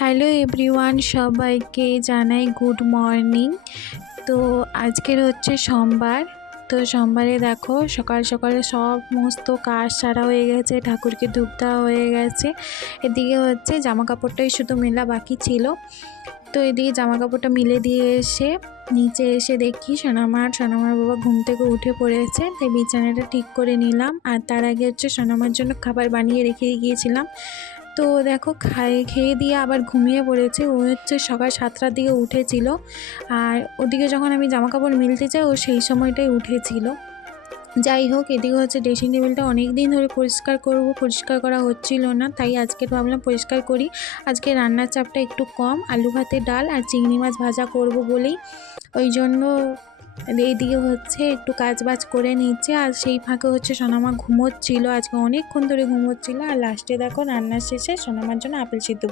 Hello everyone, সবাইকে জানাই good morning. তো আজকের হচ্ছে সোমবার। তো সোমবারে দেখো সকাল সকালে সমস্ত কাজ সারা হয়ে গেছে, ঠাকুরকে ধূপ দেওয়া হয়ে গেছে। এদিকে হচ্ছে জামা কাপড়টাই শুধু মেলা বাকি ছিল। তো এদিকে জামা কাপড়টা মিলে দিয়ে এসে নিচে এসে দেখি সোনামার বাবা ঘুম থেকে উঠে পড়েছে, তাই বিছানাটা ঠিক করে নিলাম। আর তার আগে হচ্ছে সোনামার জন্য খাবার বানিয়ে রেখে গিয়েছিলাম। তো দেখো খেয়ে দিয়ে আবার ঘুমিয়ে পড়েছে। ও হচ্ছে সকাল 7টার দিকে উঠেছিল, আর ওদিকে যখন আমি জামা কাপড় মিলতে চাই ও সেই সময়টাই উঠেছিল। যাই হোক, এদিকে হচ্ছে ড্রেসিং টেবিলটা অনেক দিন ধরে পরিষ্কার করা হচ্ছিল না, তাই আজকে ভাবলাম পরিষ্কার করি। আজকে রান্নার চাপটা একটু কম, আলু ভাতে ডাল আর চিংড়ি মাছ ভাজা করব বলেই ওই জন্য এইদিকে হচ্ছে একটু কাজবাজ করে নিচ্ছে। আর সেই ফাঁকে হচ্ছে সোনামা ঘুমোচ্ছিল, আজকে অনেকক্ষণ ধরে ঘুমোচ্ছিল। আর লাস্টে দেখো রান্নার শেষে সোনামার জন্য আপেল সিদ্ধ